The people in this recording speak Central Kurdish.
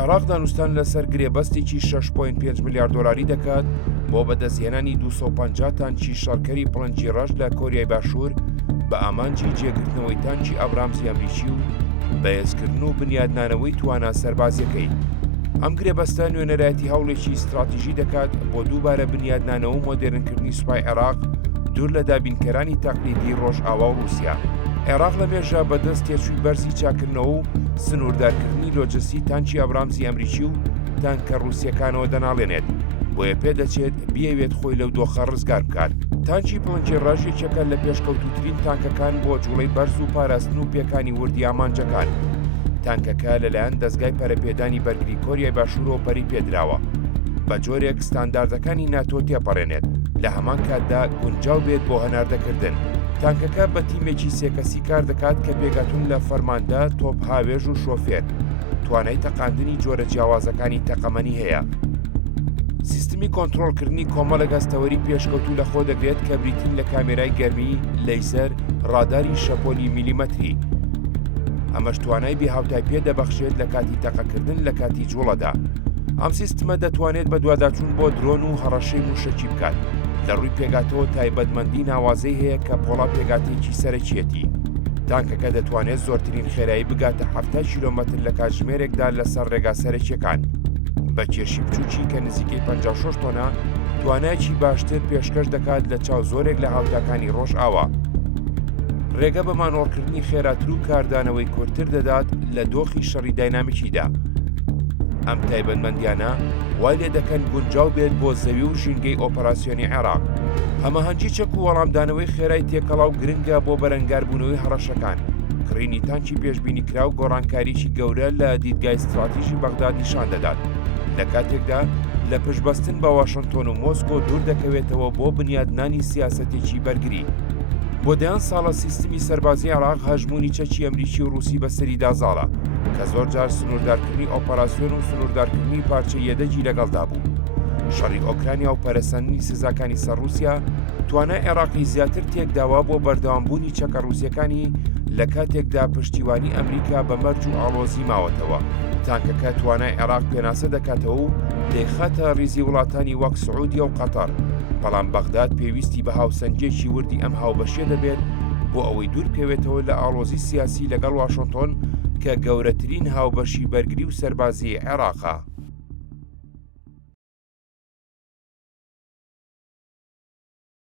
عێراق دانوستان لەسەر گرێبەستێکی 6.5 میلیارد دۆلاری دەکات بۆ بەدەستهێنانی 250 تانکی شەڕکەری پڵنجی ڕەش لە کۆریای باشوور بە ئامانجی جێگرتنەوەی تانکی ئابرامزی ئەمریکی و بەهێزکردن و بنیادنانەوەی توانە سەربازیەکەی. ئەم گرێبەستە نوێنەرایەتی هەوڵێکی استراتیژی دەکات بۆ دووبارە بنیادنانەوە و مۆدێرنکردنی سوپای عێراق دوور لە دابینکەرانی تەقلیدی ڕۆژئاوا و رووسیا. عێراق لە مێژە بەدەست تێچووی بەرزی چاکردنەوە و سنووردارکردنی لۆجستی تانکی ئابرامزی ئەمریکی و تانکە رووسیەکانەوە دەناڵێنێت، بۆیە پێدەچێت بیەوێت خۆی لەو دۆخە ڕزگار بکات. تانکی پڵنجی ڕەش یەکێکە لە پێشکەوتووترین تانکەکان بۆ جوڵەی بەرز و پاراستن و پێکانی وردی ئامانجەکان. تانکەکە لەلایەن دەستگای پەرەپێدانی بەرگری کۆریای باشوورەوە پەری پێدراوە، بە جۆرێک ستانداردەکانی ناتۆ تێپەڕێنێت، لە هەمان کاتدا گونجاو بێت بۆ هەناردەکردن. تانکەکە بە تیمێکی سێکەسی کار دەکات کە پێگاتون لە فەرماندە، تۆپ هاوێژ و شۆفێر، توانای تەقاندنی جۆرە جیاوازەکانی تەقەمەنی هەیە. سیستمی کۆنتڕۆڵکردنی کۆمەڵە گەستەوەری پێشکەوتوو لە خۆ دەگرێت کە بریتین لە کامێرای گەرمی، لەیزەر، ڕاداری شەپۆلی میلیمەتری. ئەمەش توانای بێهاوتای پێدەبەخشێت لە کاتی تەقەکردن لە کاتی جوڵەدا. ئەم سیستمە دەتوانێت بە دوواداچوون بۆ درۆن و هەڕەشەی موشەکی بکات. لە ڕووی پێگاتەوە تایبەتمەندی ناوازەی هەیە کە پۆڵا پێگاتێکی سەرەکیەتی. تانکەکە دەتوانێت زۆرترین خێرایی بگاتە 70 کیلۆمەتر لە کاتژمێرێکدا لەسەر ڕێگا سەرەکیەکان. بە کێشی بچووکی کە نزیکەی 56 تۆنە توانایکی باشتر پێشکەش دەکات لە چاو زۆرێک لە هاوتاکانی ڕۆژئاوا. ڕێگە بە مانۆڵکردنی خێراتر و کاردانەوەی کورتتر دەدات لە دۆخی شەڕی داینامیکیدا. ئەم تایبەتمەندیانە وای لێ دەکەن گونجاو بێت بۆ زەوی و ژینگەی ئۆپەراسیۆنی عێراق. هەمەهەنگی چەک و وەڵامدانەوەی خێرای تێکەڵاو گرنگە بۆ بەرەنگاربوونەوەی هەڕەشەکان. کڕینی تانکی پێشبینی کرا و گۆڕانکاریی گەورە لە دیدگای استراتیژی بەغداد نیشان دەدات، لە کاتێکدا لە پشتبەستن بە واشنگتۆن و مۆسکۆ دوور دەکەوێتەوە بۆ بنیادنانی سیاسەتێکی بەرگری. بۆ دەیان ساڵە سیستمی سەربازی عێراق هەژمونی چەکی ئەمریکی و رووسی بەسەری دازاڵە کە زۆر جار سنووردارکردنی ئۆپەراسیۆن و سنووردارکردنی پارچەی یەدەجی لەگەڵدا بوو. شەڕی ئۆکرانیا و پەرەسەندنی سزاکانی سەر رووسیا توانای عێراقی زیاتر تێکداوە بۆ بەردەوامبوونی چەکە رووسیەکانی لە کاتێکدا پشتیوانی ئەمریکا بە مەرج و ئاڵۆزی ماوەتەوە. تانکەکە توانای عێراق پێناسە دەکاتەوە و دەیخاتە ڕیزی وڵاتانی وەک سعودیا و قەتەر، بەڵام بەغداد پێویستی بە هاوسەنجێکی وردی ئەم هاوبەشیە دەبێت بۆ ئەوەی دوور بکەوێتەوە لە ئاڵۆزی سیاسی لەگەڵ واشنگتۆن کە گەورەترین هاوبەشی بەرگری و سەربازی عێراقە.